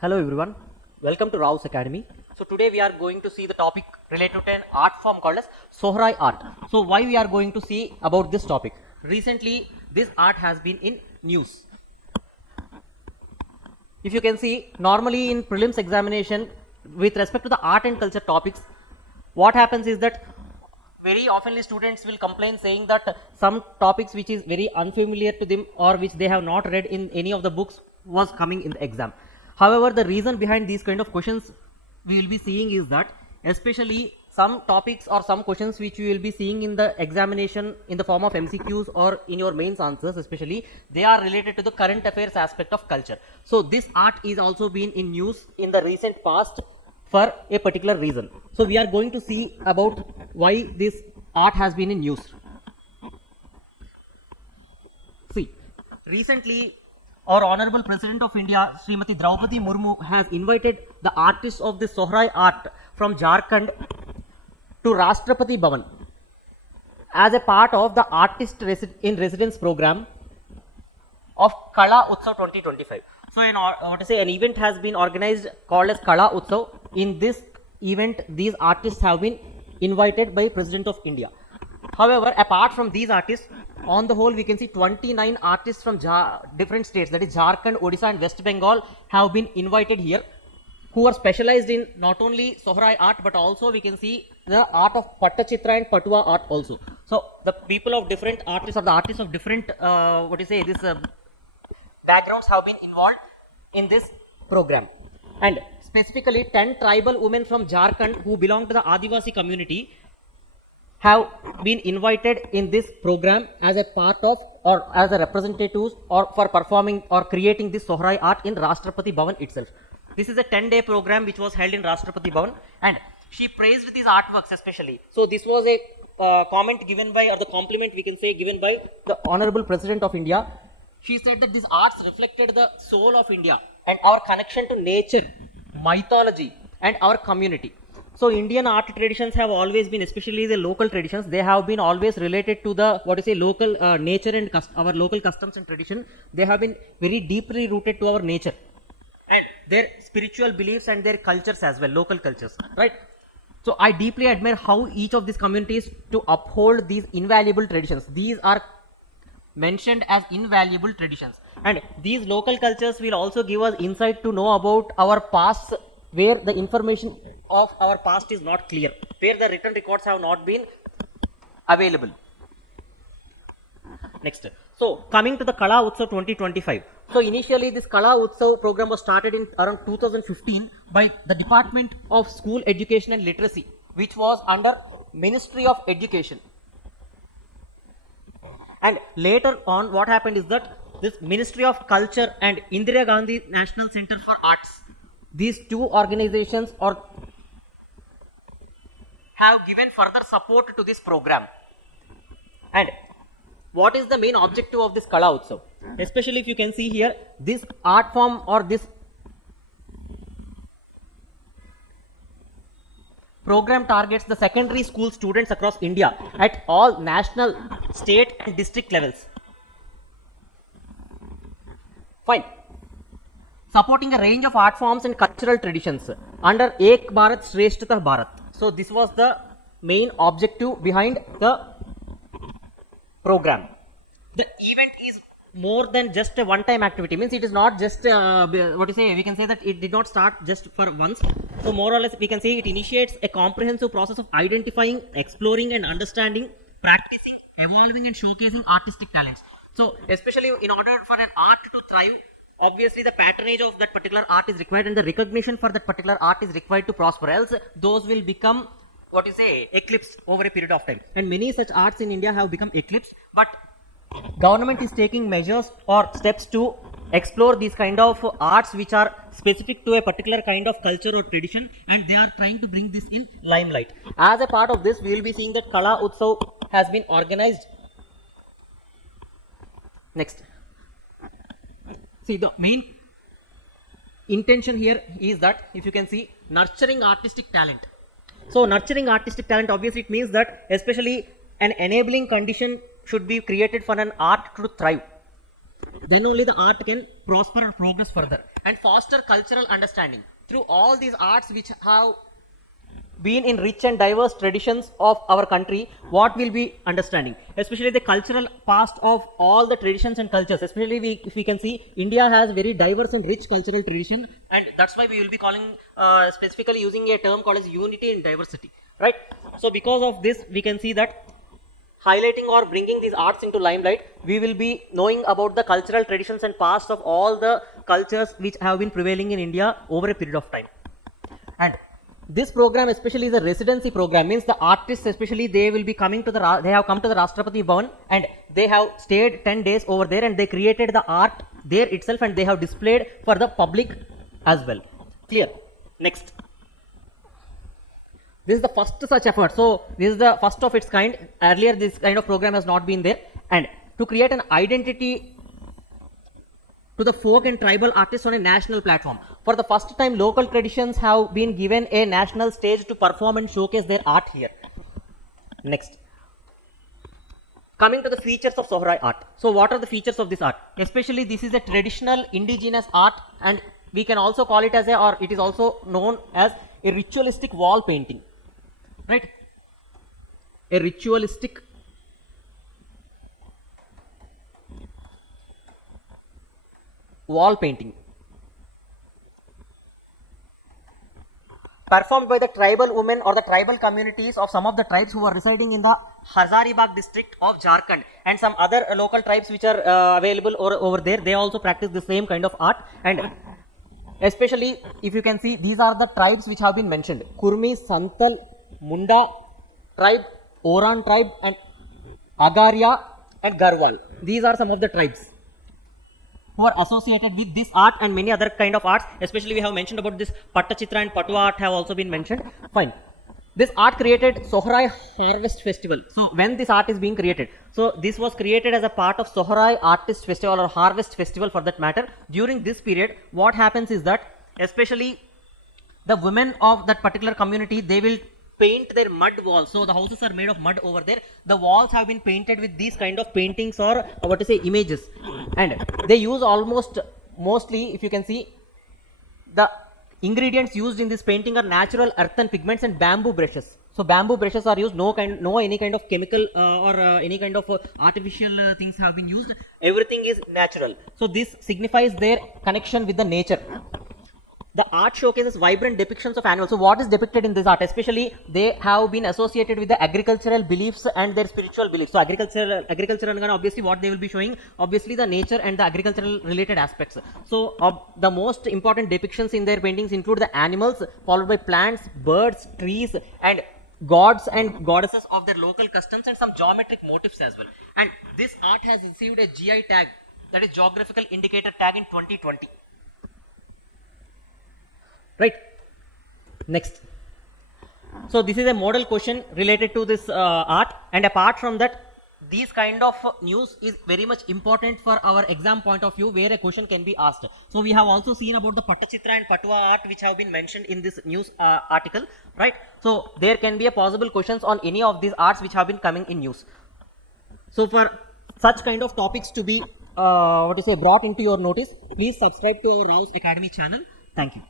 Hello everyone, welcome to Raos Academy. So today we are going to see the topic related to an art form called as Sohrai art. So why we are going to see about this topic? Recently this art has been in news. If you can see, normally in prelims examination with respect to the art and culture topics, what happens is that very oftenly students will complain saying that some topics which is very unfamiliar to them or which they have not read in any of the books was coming in the exam. However, the reason behind these kind of questions we will be seeing is that especially some topics or some questions which you will be seeing in the examination in the form of MCQs or in your mains answers, especially they are related to the current affairs aspect of culture. So this art is also been in news in the recent past for a particular reason. So we are going to see about why this art has been in news. See, recently our Honorable President of India, Srimati Draupadi Murmu, has invited the artists of the Sohrai art from Jharkhand to Rashtrapati Bhavan as a part of the Artist in Residence program of Kala Utsav 2025. So, an event has been organized called as Kala Utsav. In this event, these artists have been invited by President of India. However, apart from these artists, on the whole, we can see 29 artists from different states, that is Jharkhand, Odisha and West Bengal, have been invited here, who are specialized in not only Sohrai art, but also we can see the art of Pattachitra and Patua art also. So, the people of different artists or the artists of different, backgrounds have been involved in this program. And specifically 10 tribal women from Jharkhand who belong to the Adivasi community have been invited in this program as a part of or as a representatives or for performing or creating this Sohrai art in Rashtrapati Bhavan itself. This is a 10-day program which was held in Rashtrapati Bhavan, and she praised these artworks especially. So this was a comment given by, or the compliment we can say given by the Honorable President of India. She said that these arts reflected the soul of India and our connection to nature, mythology and our community. So Indian art traditions have always been, especially the local traditions, they have been always related to the local nature and our local customs and tradition. They have been very deeply rooted to our nature and their spiritual beliefs and their cultures as well, local cultures, right? So I deeply admire how each of these communities to uphold these invaluable traditions. These are mentioned as invaluable traditions, and these local cultures will also give us insight to know about our past, where the information of our past is not clear, where the written records have not been available. Next, so coming to the Kala Utsav 2025. So initially this Kala Utsav program was started in around 2015 by the Department of School Education and Literacy, which was under Ministry of Education. And later on what happened is that this Ministry of Culture and Indira Gandhi National Center for Arts, these two organizations have given further support to this program. And what is the main objective of this Kala Utsav? Especially if you can see here, this art form or this program targets the secondary school students across India at all national, state and district levels. Fine. Supporting a range of art forms and cultural traditions under Ek Bharat Shreshtha Bharat. So this was the main objective behind the program. The event is more than just a one-time activity, means it is not just we can say that it did not start just for once. So more or less we can say it initiates a comprehensive process of identifying, exploring and understanding, practicing, evolving and showcasing artistic talents. So especially in order for an art to thrive, obviously the patronage of that particular art is required and the recognition for that particular art is required to prosper, else those will become eclipsed over a period of time. And many such arts in India have become eclipsed, but government is taking measures or steps to explore these kind of arts which are specific to a particular kind of culture or tradition, and they are trying to bring this in limelight. As a part of this, we will be seeing that Kala Utsav has been organized. Next. See, the main intention here is that, if you can see, nurturing artistic talent. So nurturing artistic talent, obviously it means that especially an enabling condition should be created for an art to thrive. Then only the art can prosper or progress further. and foster cultural understanding. Through all these arts which have been in rich and diverse traditions of our country, what will be understanding, especially the cultural past of all the traditions and cultures. Especially if we can see, India has very diverse and rich cultural tradition, and that's why we will be calling specifically using a term called as unity in diversity, right? So because of this, we can see that highlighting or bringing these arts into limelight, we will be knowing about the cultural traditions and past of all the cultures which have been prevailing in India over a period of time. And this program especially is a residency program, means the artists especially, they will be coming to the, they have come to the Rashtrapati Bhavan and they have stayed 10 days over there, and they created the art there itself and they have displayed for the public as well. Clear? Next. This is the first such effort. So this is the first of its kind. Earlier this kind of program has not been there, and to create an identity to the folk and tribal artists on a national platform. For the first time, local traditions have been given a national stage to perform and showcase their art here. Next. Coming to the features of Sohrai art. So what are the features of this art? Especially this is a traditional indigenous art, and we can also call it as a, or it is also known as a ritualistic wall painting. Right? A ritualistic wall painting performed by the tribal women or the tribal communities of some of the tribes who are residing in the Hazaribagh district of Jharkhand, and some other local tribes which are available over there. They also practice the same kind of art, and especially if you can see, these are the tribes which have been mentioned: Kurmi, Santal, Munda tribe, Oran tribe, and Agaria and Garhwal. These are some of the tribes who are associated with this art and many other kind of arts. Especially we have mentioned about this Pattachitra and Patua art have also been mentioned. Fine. This art created Sohrai Harvest Festival. So when this art is being created, so this was created as a part of Sohrai Artist Festival or Harvest Festival for that matter. During this period, what happens is that especially the women of that particular community, they will paint their mud walls. So the houses are made of mud over there. The walls have been painted with these kind of paintings or what to say, images, and they use mostly if you can see, the ingredients used in this painting are natural earthen pigments and bamboo brushes. So bamboo brushes are used, no any kind of chemical or any kind of artificial things have been used. Everything is natural. So this signifies their connection with the nature. The art showcases vibrant depictions of animals. So what is depicted in this art? Especially they have been associated with the agricultural beliefs and their spiritual beliefs. So agriculture and obviously what they will be showing, obviously the nature and the agricultural related aspects. So the most important depictions in their paintings include the animals, followed by plants, birds, trees, and gods and goddesses of their local customs, and some geometric motifs as well. And this art has received a GI tag, that is Geographical Indicator tag, in 2020. Right. Next. So this is a model question related to this art, and apart from that, these kind of news is very much important for our exam point of view, where a question can be asked. So we have also seen about the Pattachitra and Patua art which have been mentioned in this news article, right? So there can be a possible questions on any of these arts which have been coming in news. So for such kind of topics to be brought into your notice, please subscribe to our Raos Academy channel. Thank you.